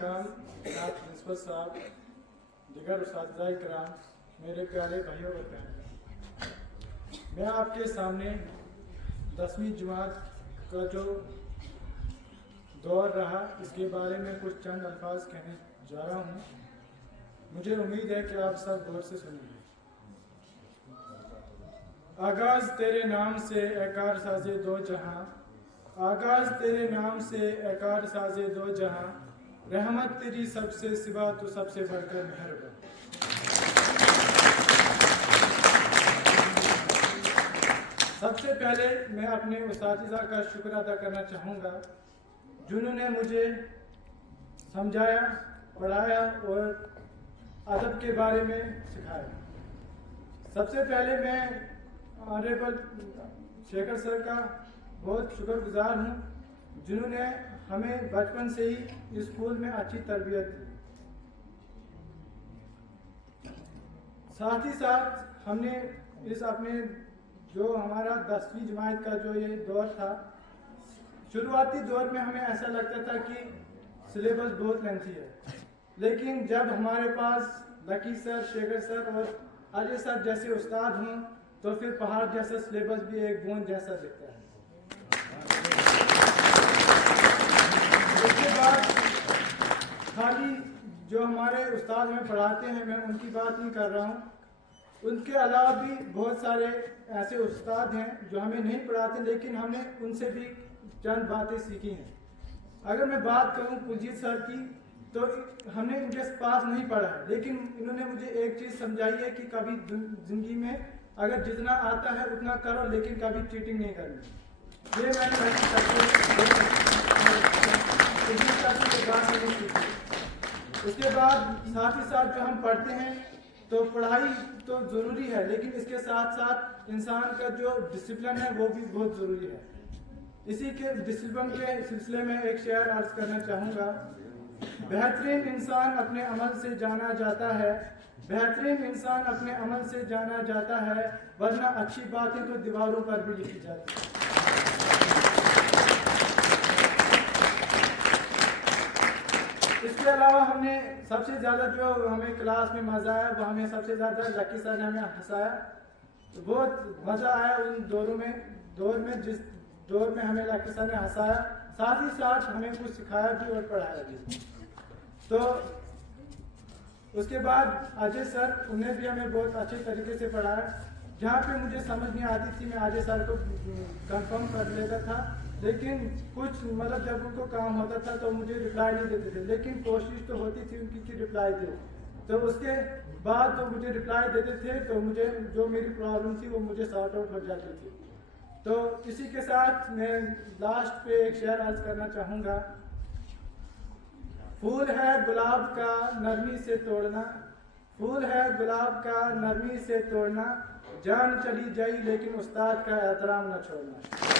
मकाम जनाब प्रिंसिपल साहब, दिगर उस्ताद कराम, मेरे प्यारे भाइयों और बहनों, मैं आपके सामने 10वीं जमात का जो दौर रहा इसके बारे में कुछ चंद अल्फाज कहने जा रहा हूँ। मुझे उम्मीद है कि आप सब गौर से सुनेंगे। आगाज़ तेरे नाम से एकार साजे दो जहां, आगाज़ तेरे नाम से एकार साजे दो जहां, रहमत तेरी सबसे सिवा तो सबसे बढ़कर मेहरबान। सबसे पहले मैं अपने उस्तादिज़ा का शुक्र अदा करना चाहूँगा जिन्होंने मुझे समझाया, पढ़ाया और अदब के बारे में सिखाया। सबसे पहले मैं ऑनरेबल शेखर सर का बहुत शुक्रगुजार हूँ जिन्होंने हमें बचपन से ही स्कूल में अच्छी तरबियत दी। साथ ही साथ हमने इस अपने जो हमारा 10वीं जमात का जो ये दौर था, शुरुआती दौर में हमें ऐसा लगता था कि सिलेबस बहुत लेंथी है, लेकिन जब हमारे पास लकी सर, शेखर सर और अजय सर जैसे उस्ताद हों तो फिर पहाड़ जैसा सिलेबस भी एक बूंद जैसा दिखता है। उसके बाद खाली जो हमारे उस्ताद हमें पढ़ाते हैं, मैं उनकी बात नहीं कर रहा हूँ, उनके अलावा भी बहुत सारे ऐसे उस्ताद हैं जो हमें नहीं पढ़ाते लेकिन हमने उनसे भी चंद बातें सीखी हैं। अगर मैं बात करूं कुलजीत सर की, तो हमने इनके पास नहीं पढ़ा है, लेकिन इन्होंने मुझे एक चीज़ समझाई है कि कभी ज़िंदगी में अगर जितना आता है उतना करो, लेकिन कभी चीटिंग नहीं करनी। ये मैंने उसके बाद साथ ही साथ जो हम पढ़ते हैं तो पढ़ाई तो ज़रूरी है, लेकिन इसके साथ साथ इंसान का जो डिसिप्लिन है वो भी बहुत ज़रूरी है। इसी के डिसिप्लिन के सिलसिले में एक शेर अर्ज करना चाहूँगा। बेहतरीन इंसान अपने अमल से जाना जाता है, बेहतरीन इंसान अपने अमल से जाना जाता है, वरना अच्छी बातें तो दीवारों पर भी लिखी जाती है। इसके अलावा हमने सबसे ज़्यादा जो हमें क्लास में मज़ा आया वो हमें सबसे ज़्यादा लकी सर ने हमें हंसाया। तो बहुत मज़ा आया उन दौर में जिस दौर में हमें लकी सर ने हंसाया, साथ ही साथ हमें कुछ सिखाया भी और पढ़ाया भी। तो उसके बाद अजय सर, उन्हें भी हमें बहुत अच्छे तरीके से पढ़ाया। जहाँ पे मुझे समझ नहीं आती थी मैं अजय सर को कंफर्म कर लेता था, लेकिन कुछ मतलब जब उनको काम होता था तो मुझे रिप्लाई नहीं देते थे, लेकिन कोशिश तो होती थी उनकी कि रिप्लाई दे। तो उसके बाद तो मुझे रिप्लाई देते थे तो मुझे जो मेरी प्रॉब्लम थी वो मुझे सॉर्ट आउट हो जाती थी। तो इसी के साथ मैं लास्ट पे एक शेर अर्ज करना चाहूँगा। फूल है गुलाब का नरमी से तोड़ना, फूल है गुलाब का नरमी से तोड़ना, जान चली जाई लेकिन उस्ताद का एहतराम न छोड़ना।